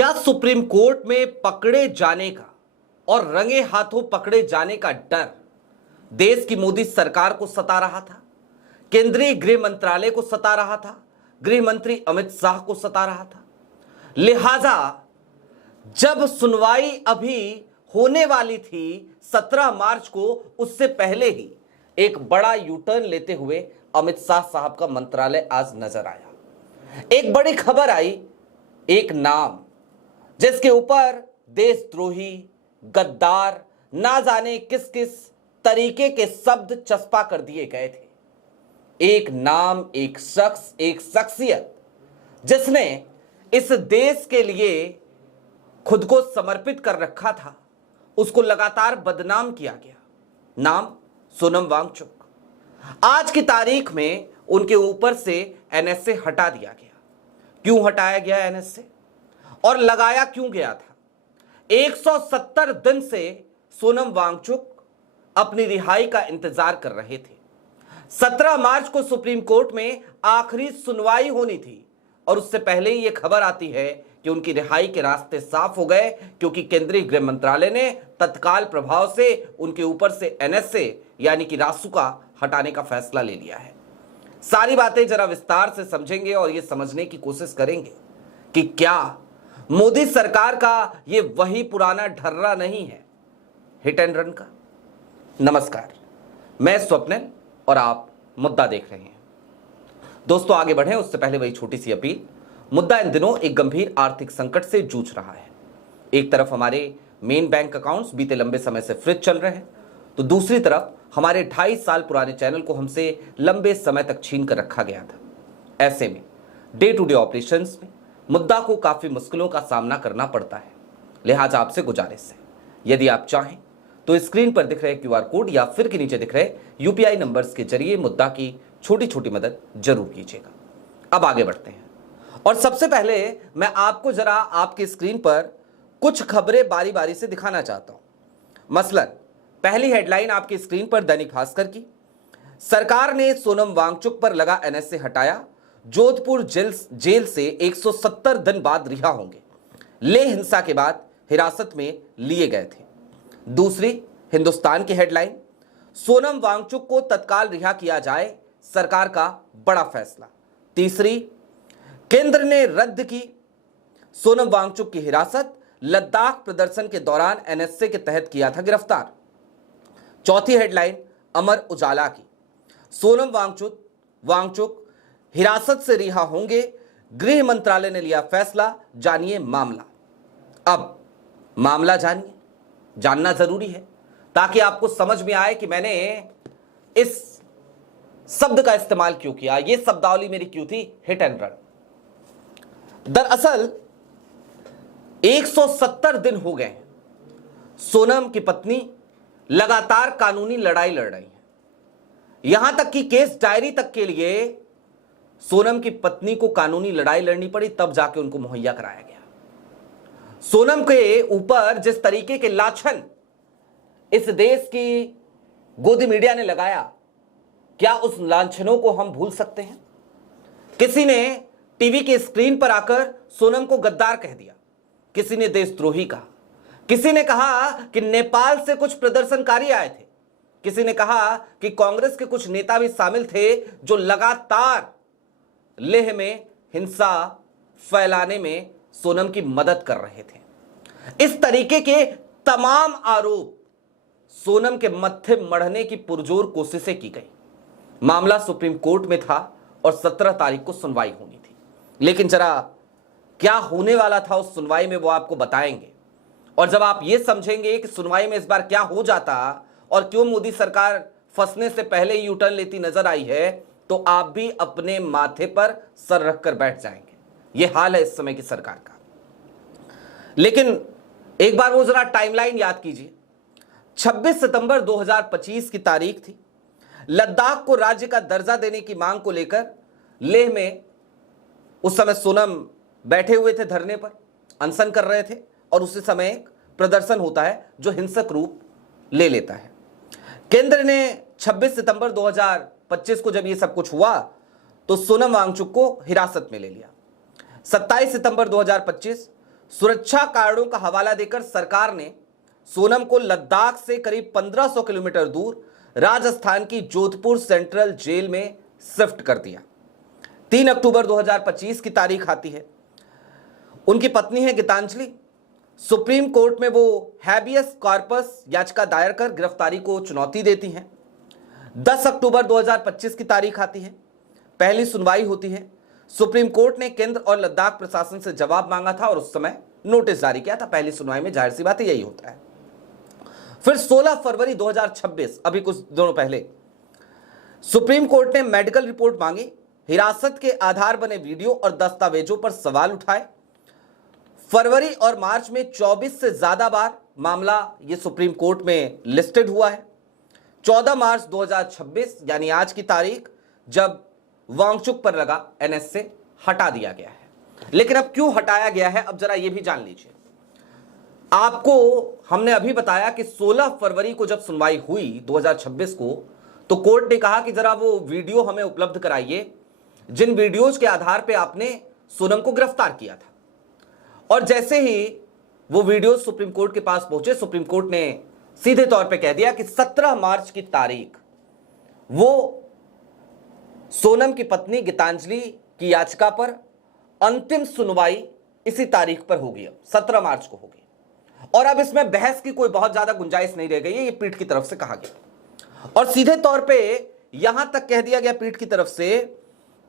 क्या supreme court में पकड़े जाने का और रंगे हाथों पकड़े जाने का डर देश की मोदी सरकार को सता रहा था, केंद्रीय गृह मंत्रालय को सता रहा था, गृह मंत्री अमित शाह को सता रहा था। लिहाजा जब सुनवाई अभी होने वाली थी 17 मार्च को, उससे पहले ही एक बड़ा यूटर्न लेते हुए अमित शाह साहब का मंत्रालय आज नजर आया। एक बड़ी खबर आई, एक नाम जिसके ऊपर देशद्रोही, गद्दार, ना जाने किस किस तरीके के शब्द चस्पा कर दिए गए थे। एक नाम, एक शख्स, एक शख्सियत जिसने इस देश के लिए खुद को समर्पित कर रखा था, उसको लगातार बदनाम किया गया। नाम सोनम वांगचुक। आज की तारीख में उनके ऊपर से एनएसए हटा दिया गया। क्यों हटाया गया एनएसए और लगाया क्यों गया था? 170 दिन से सोनम वांगचुक अपनी रिहाई का इंतजार कर रहे थे। 17 मार्च को सुप्रीम कोर्ट में आखिरी सुनवाई होनी थी और उससे पहले ही यह खबर आती है कि उनकी रिहाई के रास्ते साफ हो गए, क्योंकि केंद्रीय गृह मंत्रालय ने तत्काल प्रभाव से उनके ऊपर से एनएसए यानी कि रासुका हटाने का फैसला ले लिया है। सारी बातें जरा विस्तार से समझेंगे और यह समझने की कोशिश करेंगे कि क्या मोदी सरकार का यह वही पुराना ढर्रा नहीं है, हिट एंड रन का। नमस्कार, मैं स्वप्निल और आप मुद्दा देख रहे हैं। दोस्तों, आगे बढ़ें उससे पहले वही छोटी सी अपील। मुद्दा इन दिनों एक गंभीर आर्थिक संकट से जूझ रहा है। एक तरफ हमारे मेन बैंक अकाउंट्स बीते लंबे समय से फ्रीज चल रहे हैं, तो दूसरी तरफ हमारे 2.5 साल पुराने चैनल को हमसे लंबे समय तक छीन कर रखा गया था। ऐसे में डे टू डे ऑपरेशंस में मुद्दा को काफी मुश्किलों का सामना करना पड़ता है। लिहाजा आपसे गुजारिश है, यदि आप चाहें तो स्क्रीन पर दिख रहे क्यूआर कोड या फिर के नीचे दिख रहे यूपीआई नंबर्स के जरिए मुद्दा की छोटी छोटी मदद जरूर कीजिएगा। अब आगे बढ़ते हैं और सबसे पहले मैं आपको जरा आपकी स्क्रीन पर कुछ खबरें बारी बारी से दिखाना चाहता हूं। मसलन पहली हेडलाइन आपकी स्क्रीन पर दैनिक भास्कर की, सरकार ने सोनम वांगचुक पर लगा एनएसए हटाया, जोधपुर जेल से 170 दिन बाद रिहा होंगे, लेह हिंसा के बाद हिरासत में लिए गए थे। दूसरी हिंदुस्तान की हेडलाइन, सोनम वांगचुक को तत्काल रिहा किया जाए, सरकार का बड़ा फैसला। तीसरी, केंद्र ने रद्द की सोनम वांगचुक की हिरासत, लद्दाख प्रदर्शन के दौरान एनएसए के तहत किया था गिरफ्तार। चौथी हेडलाइन अमर उजाला की, सोनम वांगचुक हिरासत से रिहा होंगे, गृह मंत्रालय ने लिया फैसला, जानिए मामला। अब मामला जानिए, जानना जरूरी है ताकि आपको समझ में आए कि मैंने इस शब्द का इस्तेमाल क्यों किया, यह शब्दावली मेरी क्यों थी, हिट एंड रन। दरअसल 170 दिन हो गए सोनम की पत्नी लगातार कानूनी लड़ाई लड़ रही है। यहां तक कि केस डायरी तक के लिए सोनम की पत्नी को कानूनी लड़ाई लड़नी पड़ी, तब जाके उनको मुहैया कराया गया। सोनम के ऊपर जिस तरीके के लाछन इस देश की गोदी मीडिया ने लगाया, क्या उस लांछनों को हम भूल सकते हैं? किसी ने टीवी के स्क्रीन पर आकर सोनम को गद्दार कह दिया, किसी ने देशद्रोही कहा, किसी ने कहा कि नेपाल से कुछ प्रदर्शनकारी आए थे, किसी ने कहा कि कांग्रेस के कुछ नेता भी शामिल थे जो लगातार लेह में हिंसा फैलाने में सोनम की मदद कर रहे थे। इस तरीके के तमाम आरोप सोनम के मत्थे मढ़ने की पुरजोर कोशिशें की गई। मामला सुप्रीम कोर्ट में था और 17 तारीख को सुनवाई होनी थी, लेकिन जरा क्या होने वाला था उस सुनवाई में वो आपको बताएंगे। और जब आप ये समझेंगे कि सुनवाई में इस बार क्या हो जाता और क्यों मोदी सरकार फंसने से पहले ही यूटर्न लेती नजर आई है, तो आप भी अपने माथे पर सर रखकर बैठ जाएंगे। यह हाल है इस समय की सरकार का। लेकिन एक बार वो जरा टाइमलाइन याद कीजिए। 26 सितंबर 2025 की तारीख थी। लद्दाख को राज्य का दर्जा देने की मांग को लेकर लेह में उस समय सोनम बैठे हुए थे, धरने पर अनशन कर रहे थे, और उसी समय एक प्रदर्शन होता है जो हिंसक रूप ले लेता है। केंद्र ने 26 सितंबर 2025 को जब ये सब कुछ हुआ तो सोनम वांगचुक को हिरासत में ले लिया। 27 सितंबर 2025 सुरक्षा कारणों का हवाला देकर सरकार ने सोनम को लद्दाख से करीब 1500 किलोमीटर दूर राजस्थान की जोधपुर सेंट्रल जेल में शिफ्ट कर दिया। 3 अक्टूबर 2025 की तारीख आती है। उनकी पत्नी है गीतांजलि। सुप्रीम कोर्ट में वो हैबियस कॉर्पस याचिका दायर कर गिरफ्तारी को चुनौती देती हैं। 10 अक्टूबर 2025 की तारीख आती है। पहली सुनवाई होती है। सुप्रीम कोर्ट ने केंद्र और लद्दाख प्रशासन से जवाब मांगा था और उस समय नोटिस जारी किया था। पहली सुनवाई में जाहिर सी बात है यही होता है। फिर 16 फरवरी 2026, अभी कुछ दिनों पहले, सुप्रीम कोर्ट ने मेडिकल रिपोर्ट मांगी, हिरासत के आधार बने वीडियो और दस्तावेजों पर सवाल उठाए। फरवरी और मार्च में 24 से ज्यादा बार मामला यह सुप्रीम कोर्ट में लिस्टेड हुआ है। 14 मार्च 2026 यानी आज की तारीख जब वांगचुक पर लगा एनएसए हटा दिया गया है। लेकिन अब क्यों हटाया गया है, अब जरा यह भी जान लीजिए। आपको हमने अभी बताया कि 16 फरवरी को जब सुनवाई हुई 2026 को, तो कोर्ट ने कहा कि जरा वो वीडियो हमें उपलब्ध कराइए जिन वीडियोज के आधार पर आपने सोनम को गिरफ्तार किया था। और जैसे ही वो वीडियो सुप्रीम कोर्ट के पास पहुंचे, सुप्रीम कोर्ट ने सीधे तौर पे कह दिया कि 17 मार्च की तारीख वो सोनम की पत्नी गीतांजलि की याचिका पर अंतिम सुनवाई इसी तारीख पर होगी। अब 17 मार्च को होगी और अब इसमें बहस की कोई बहुत ज्यादा गुंजाइश नहीं रह गई है, ये पीठ की तरफ से कहा गया। और सीधे तौर पे यहां तक कह दिया गया पीठ की तरफ से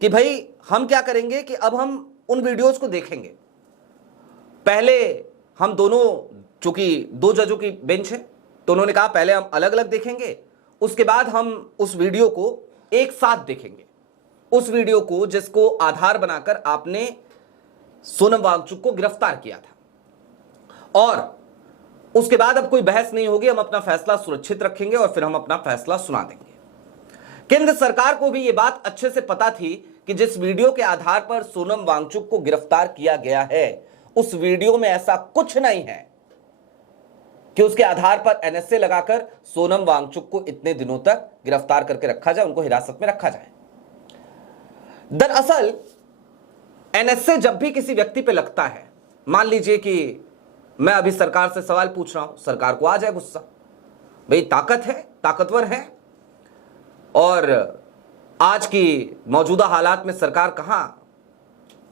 कि भाई हम क्या करेंगे कि अब हम उन वीडियोज को देखेंगे। पहले हम दोनों, चूंकि 2 जजों की बेंच है, तो उन्होंने कहा पहले हम अलग अलग देखेंगे, उसके बाद हम उस वीडियो को एक साथ देखेंगे। उस वीडियो को जिसको आधार बनाकर आपने सोनम वांगचुक को गिरफ्तार किया था। और उसके बाद अब कोई बहस नहीं होगी, हम अपना फैसला सुरक्षित रखेंगे और फिर हम अपना फैसला सुना देंगे। केंद्र सरकार को भी यह बात अच्छे से पता थी कि जिस वीडियो के आधार पर सोनम वांगचुक को गिरफ्तार किया गया है, उस वीडियो में ऐसा कुछ नहीं है कि उसके आधार पर एनएसए लगाकर सोनम वांगचुक को इतने दिनों तक गिरफ्तार करके रखा जाए, उनको हिरासत में रखा जाए। दरअसल एनएसए जब भी किसी व्यक्ति पे लगता है, मान लीजिए कि मैं अभी सरकार से सवाल पूछ रहा हूं, सरकार को आ जाए गुस्सा, भाई ताकत है, ताकतवर है, और आज की मौजूदा हालात में सरकार कहां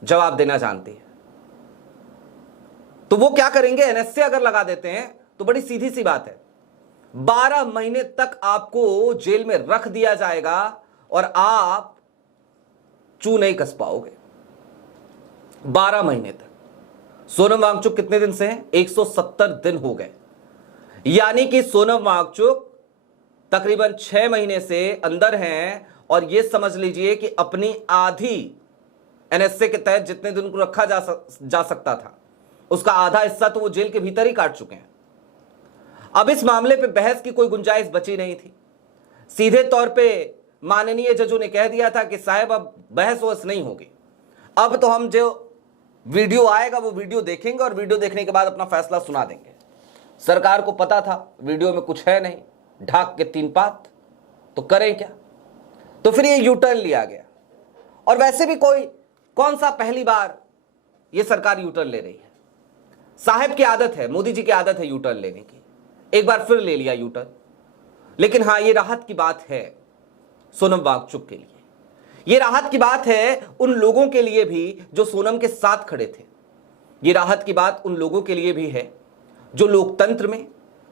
जवाब देना जानती है, तो वो क्या करेंगे, एनएसए अगर लगा देते हैं तो बड़ी सीधी सी बात है, 12 महीने तक आपको जेल में रख दिया जाएगा और आप चू नहीं कस पाओगे। 12 महीने तक। सोनम वांगचुक कितने दिन से हैं? 170 दिन हो गए, यानी कि सोनम वांगचुक तकरीबन 6 महीने से अंदर हैं। और यह समझ लीजिए कि अपनी आधी एनएसए के तहत जितने दिन को रखा जा सकता था, उसका आधा हिस्सा तो वो जेल के भीतर ही काट चुके हैं। अब इस मामले पे बहस की कोई गुंजाइश बची नहीं थी। सीधे तौर पे माननीय जजों ने कह दिया था कि साहब अब बहस वहस नहीं होगी, अब तो हम जो वीडियो आएगा वो वीडियो देखेंगे और वीडियो देखने के बाद अपना फैसला सुना देंगे। सरकार को पता था वीडियो में कुछ है नहीं, ढाक के 3 पात, तो करें क्या। तो फिर ये यू टर्न लिया गया। और वैसे भी कौन सा पहली बार ये सरकार यू टर्न ले रही है। साहब की आदत है, मोदी जी की आदत है यू टर्न लेने की। एक बार फिर ले लिया यू टर्न। लेकिन हां, ये राहत की बात है सोनम वांगचुक के लिए, ये राहत की बात है उन लोगों के लिए भी जो सोनम के साथ खड़े थे। ये राहत की बात उन लोगों के लिए भी है जो लोकतंत्र में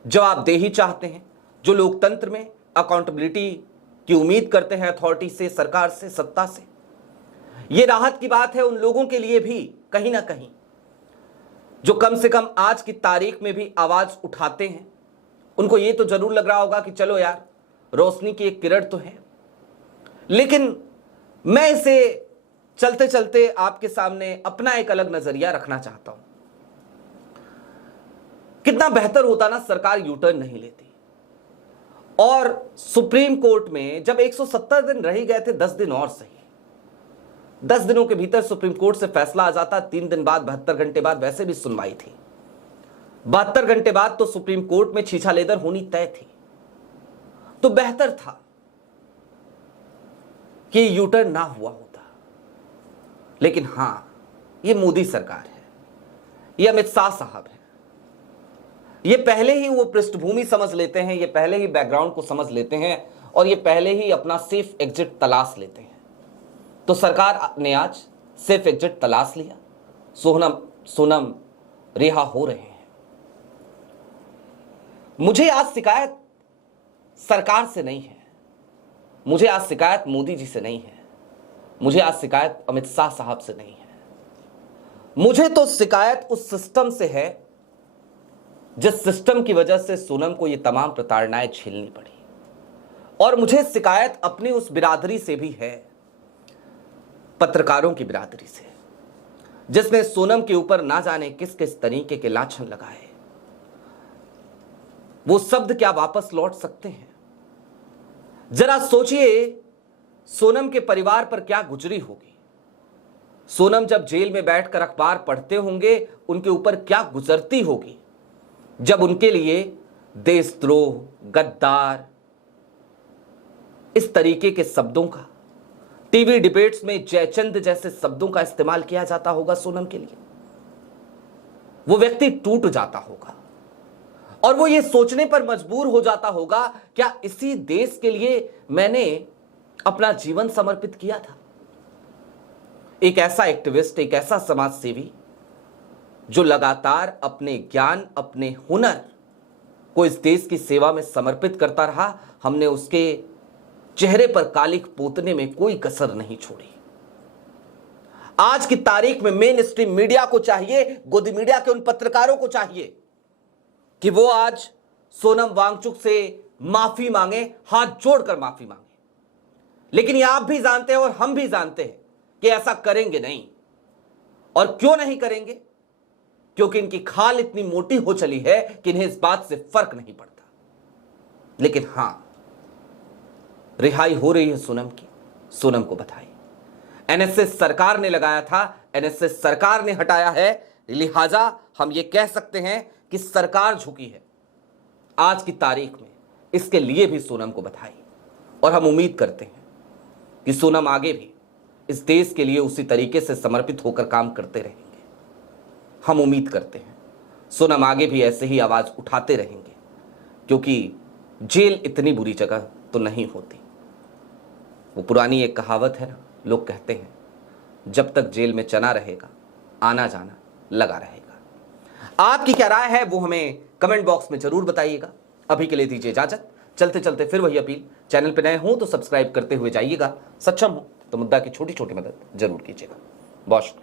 जवाबदेही चाहते हैं, जो लोकतंत्र में अकाउंटेबिलिटी की उम्मीद करते हैं अथॉरिटी से, सरकार से, सत्ता से। ये राहत की बात है उन लोगों के लिए भी कहीं ना कहीं जो कम से कम आज की तारीख में भी आवाज उठाते हैं। उनको ये तो जरूर लग रहा होगा कि चलो यार, रोशनी की एक किरण तो है। लेकिन मैं इसे चलते चलते आपके सामने अपना एक अलग नजरिया रखना चाहता हूं। कितना बेहतर होता ना सरकार यू टर्न नहीं लेती। और सुप्रीम कोर्ट में जब 170 दिन रह गए थे, 10 दिन और सही, 10 दिनों के भीतर सुप्रीम कोर्ट से फैसला आ जाता। 3 दिन बाद, 72 घंटे बाद वैसे भी सुनवाई थी, 72 घंटे बाद तो सुप्रीम कोर्ट में छीछा लेदर होनी तय थी। तो बेहतर था कि यू टर्न ना हुआ होता। लेकिन हां, ये मोदी सरकार है, ये अमित शाह साहब हैं। ये पहले ही वो पृष्ठभूमि समझ लेते हैं, ये पहले ही बैकग्राउंड को समझ लेते हैं और ये पहले ही अपना सेफ एग्जिट तलाश लेते हैं। तो सरकार ने आज सेफ एग्जिट तलाश लिया, सोनम रिहा हो रहे हैं। मुझे आज शिकायत सरकार से नहीं है, मुझे आज शिकायत मोदी जी से नहीं है, मुझे आज शिकायत अमित शाह साहब से नहीं है। मुझे तो शिकायत उस सिस्टम से है जिस सिस्टम की वजह से सोनम को ये तमाम प्रताड़नाएं झेलनी पड़ी। और मुझे शिकायत अपनी उस बिरादरी से भी है, पत्रकारों की बिरादरी से, जिसने सोनम के ऊपर ना जाने किस किस तरीके के लाछन लगाए। वो शब्द क्या वापस लौट सकते हैं? जरा सोचिए, सोनम के परिवार पर क्या गुजरी होगी। सोनम जब जेल में बैठकर अखबार पढ़ते होंगे, उनके ऊपर क्या गुजरती होगी जब उनके लिए देशद्रोह, गद्दार, इस तरीके के शब्दों का टीवी डिबेट्स में जयचंद जैसे शब्दों का इस्तेमाल किया जाता होगा सोनम के लिए। वो व्यक्ति टूट जाता होगा और वो ये सोचने पर मजबूर हो जाता होगा, क्या इसी देश के लिए मैंने अपना जीवन समर्पित किया था? एक ऐसा एक्टिविस्ट, एक ऐसा समाज सेवी जो लगातार अपने ज्ञान, अपने हुनर को इस देश की सेवा में समर्पित करता रहा, हमने उसके चेहरे पर कालिख पोतने में कोई कसर नहीं छोड़ी। आज की तारीख में मेन स्ट्रीम मीडिया को चाहिए, गोदी मीडिया के उन पत्रकारों को चाहिए कि वो आज सोनम वांगचुक से माफी मांगे, हाथ जोड़कर माफी मांगे। लेकिन ये आप भी जानते हैं और हम भी जानते हैं कि ऐसा करेंगे नहीं। और क्यों नहीं करेंगे? क्योंकि इनकी खाल इतनी मोटी हो चली है कि इन्हें इस बात से फर्क नहीं पड़ता। लेकिन हां, रिहाई हो रही है सोनम की, सोनम को बधाई। एनएसएस सरकार ने लगाया था, एनएसएस सरकार ने हटाया है, लिहाजा हम ये कह सकते हैं कि सरकार झुकी है। आज की तारीख में इसके लिए भी सोनम को बधाई। और हम उम्मीद करते हैं कि सोनम आगे भी इस देश के लिए उसी तरीके से समर्पित होकर काम करते रहेंगे। हम उम्मीद करते हैं सोनम आगे भी ऐसे ही आवाज उठाते रहेंगे, क्योंकि जेल इतनी बुरी जगह तो नहीं होती। वो पुरानी एक कहावत है ना, लोग कहते हैं जब तक जेल में चना रहेगा आना जाना लगा रहेगा। आपकी क्या राय है वो हमें कमेंट बॉक्स में जरूर बताइएगा। अभी के लिए दीजिए इजाजत। चलते चलते फिर वही अपील, चैनल पे नए हो तो सब्सक्राइब करते हुए जाइएगा, सक्षम हो तो मुद्दा की छोटी छोटी मदद जरूर कीजिएगा। बहुत शुक्रिया।